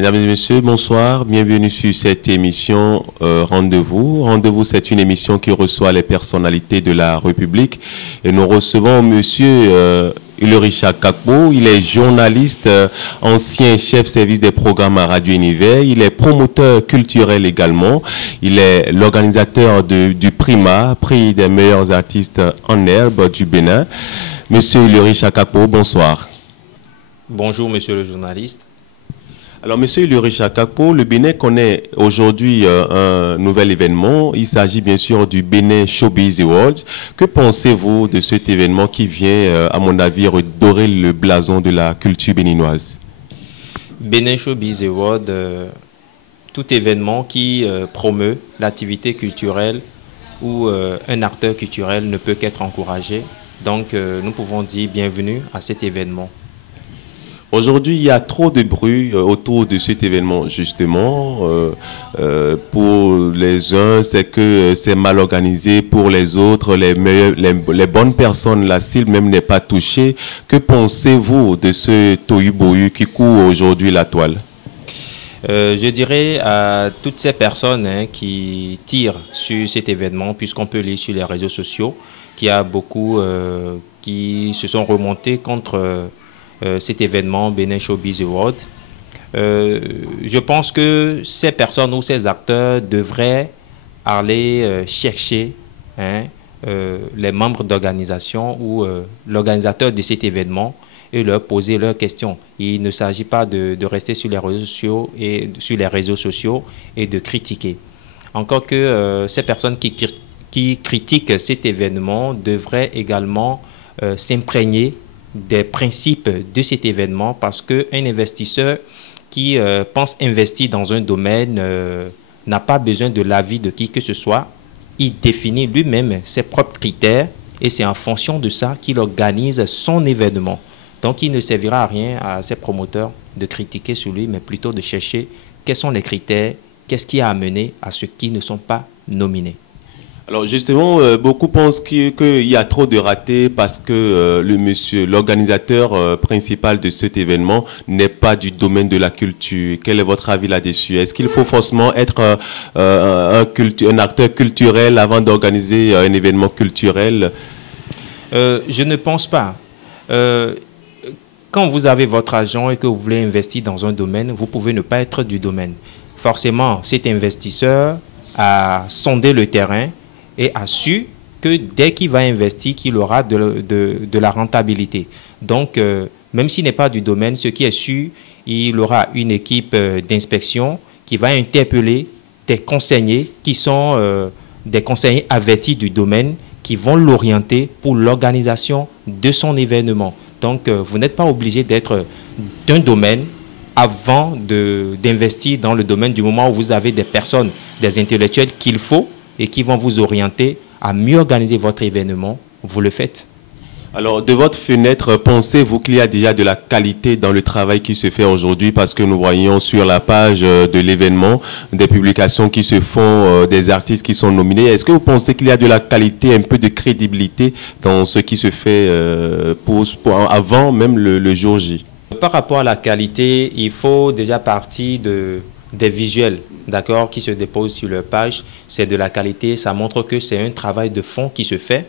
Mesdames et messieurs, bonsoir. Bienvenue sur cette émission Rendez-vous. Rendez-vous, c'est une émission qui reçoit les personnalités de la République. Et nous recevons monsieur Ulrich Akakpo. Il est journaliste, ancien chef service des programmes à Radio Univers. Il est promoteur culturel également. Il est l'organisateur du PRIMA, prix des meilleurs artistes en herbe du Bénin. Monsieur Ulrich Akakpo, bonsoir. Bonjour, monsieur le journaliste. Alors, monsieur Ulrich Akakpo, le Bénin connaît aujourd'hui un nouvel événement. Il s'agit bien sûr du Bénin Showbiz Awards. Que pensez-vous de cet événement qui vient, à mon avis, redorer le blason de la culture béninoise? Bénin Showbiz Awards, tout événement qui promeut l'activité culturelle ou un acteur culturel ne peut qu'être encouragé. Donc, nous pouvons dire bienvenue à cet événement. Aujourd'hui, il y a trop de bruit autour de cet événement, justement. Pour les uns, c'est que c'est mal organisé. Pour les autres, les bonnes personnes, la cible même n'est pas touchée. Que pensez-vous de ce tohu-bohu qui court aujourd'hui la toile? Je dirais à toutes ces personnes qui tirent sur cet événement, puisqu'on peut lire sur les réseaux sociaux, qu'il y a beaucoup qui se sont remontés contre cet événement Bénin Showbiz Award. Je pense que ces personnes ou ces acteurs devraient aller chercher les membres d'organisation ou l'organisateur de cet événement et leur poser leurs questions. Il ne s'agit pas de rester sur les réseaux sociaux et de critiquer. Encore que ces personnes qui critiquent cet événement devraient également s'imprégner des principes de cet événement, parce qu'un investisseur qui pense investir dans un domaine n'a pas besoin de l'avis de qui que ce soit. Il définit lui-même ses propres critères et c'est en fonction de ça qu'il organise son événement. Donc il ne servira à rien à ses promoteurs de critiquer sur lui, mais plutôt de chercher quels sont les critères, qu'est-ce qui a amené à ceux qui ne sont pas nominés. Alors justement, beaucoup pensent qu'il y a trop de ratés parce que l'organisateur principal de cet événement n'est pas du domaine de la culture. Quel est votre avis là-dessus? Est-ce qu'il faut forcément être un acteur culturel avant d'organiser un événement culturel? Je ne pense pas. Quand vous avez votre argent et que vous voulez investir dans un domaine, vous pouvez ne pas être du domaine. Forcément, cet investisseur a sondé le terrain et a su que dès qu'il va investir, qu'il aura de la rentabilité. Donc, même s'il n'est pas du domaine, ce qui est sûr, il aura une équipe d'inspection qui va interpeller des conseillers qui sont des conseillers avertis du domaine qui vont l'orienter pour l'organisation de son événement. Donc, vous n'êtes pas obligé d'être d'un domaine avant d'investir dans le domaine, du moment où vous avez des personnes, des intellectuels qu'il faut et qui vont vous orienter à mieux organiser votre événement, vous le faites. Alors, de votre fenêtre, pensez-vous qu'il y a déjà de la qualité dans le travail qui se fait aujourd'hui? Parce que nous voyons sur la page de l'événement des publications qui se font, des artistes qui sont nominés. Est-ce que vous pensez qu'il y a de la qualité, un peu de crédibilité dans ce qui se fait avant même le jour J? Par rapport à la qualité, il faut déjà partir des visuels, d'accord, qui se déposent sur leur page. C'est de la qualité, ça montre que c'est un travail de fond qui se fait.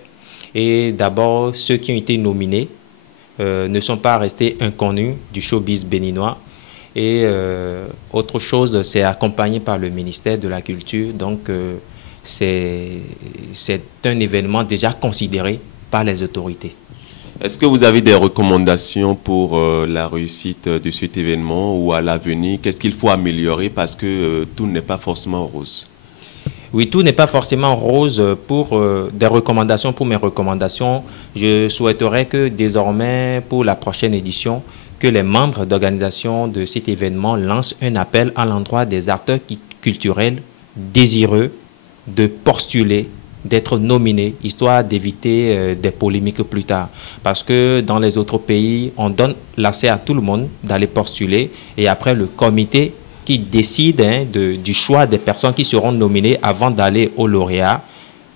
Et d'abord, ceux qui ont été nominés ne sont pas restés inconnus du showbiz béninois. Et autre chose, c'est accompagné par le ministère de la Culture. Donc, c'est un événement déjà considéré par les autorités. Est-ce que vous avez des recommandations pour la réussite de cet événement ou à l'avenir? Qu'est-ce qu'il faut améliorer parce que tout n'est pas forcément rose? Oui, tout n'est pas forcément rose. Pour des recommandations, pour mes recommandations, je souhaiterais que désormais, pour la prochaine édition, que les membres d'organisation de cet événement lancent un appel à l'endroit des acteurs culturels désireux de postuler, d'être nominés, histoire d'éviter des polémiques plus tard. Parce que dans les autres pays, on donne l'accès à tout le monde d'aller postuler et après le comité qui décide du choix des personnes qui seront nominées avant d'aller au lauréat,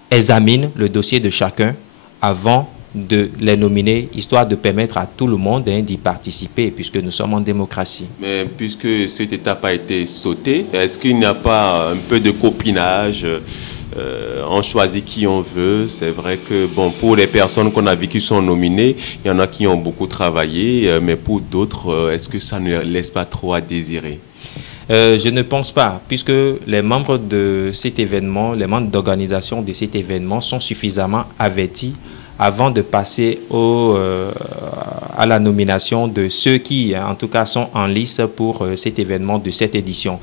examine le dossier de chacun avant de les nominer, histoire de permettre à tout le monde d'y participer, puisque nous sommes en démocratie. Mais puisque cette étape a été sautée, est-ce qu'il n'y a pas un peu de copinage? On choisit qui on veut. C'est vrai que bon, pour les personnes qu'on a vues qui sont nominées, il y en a qui ont beaucoup travaillé, mais pour d'autres, est-ce que ça ne laisse pas trop à désirer? Je ne pense pas, puisque les membres de cet événement, les membres d'organisation de cet événement sont suffisamment avertis avant de passer à la nomination de ceux qui, en tout cas, sont en lice pour cet événement de cette édition.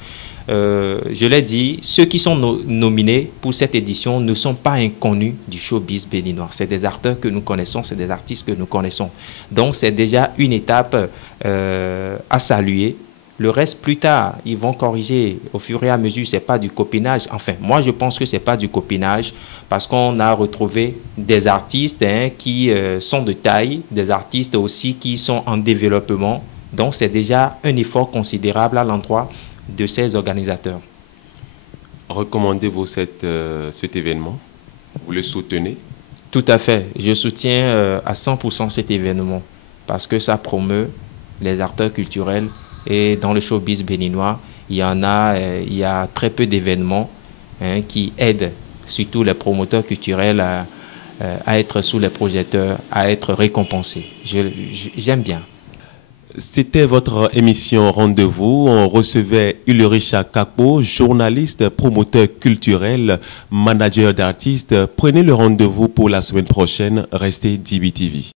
Je l'ai dit, ceux qui sont nominés pour cette édition ne sont pas inconnus du showbiz béninois. C'est des acteurs que nous connaissons, c'est des artistes que nous connaissons. Donc, c'est déjà une étape à saluer. Le reste, plus tard, ils vont corriger au fur et à mesure. Ce n'est pas du copinage. Enfin, moi, je pense que ce n'est pas du copinage parce qu'on a retrouvé des artistes qui sont de taille, des artistes aussi qui sont en développement. Donc, c'est déjà un effort considérable à l'endroit de ces organisateurs. Recommandez-vous cet événement? Vous le soutenez? Tout à fait. Je soutiens à 100% cet événement parce que ça promeut les acteurs culturels. Et dans le showbiz béninois, il y a très peu d'événements qui aident surtout les promoteurs culturels à être sous les projecteurs, à être récompensés. J'aime bien. C'était votre émission Rendez-vous. On recevait Ulricha Kakpo, journaliste, promoteur culturel, manager d'artistes. Prenez le rendez-vous pour la semaine prochaine. Restez DBTV.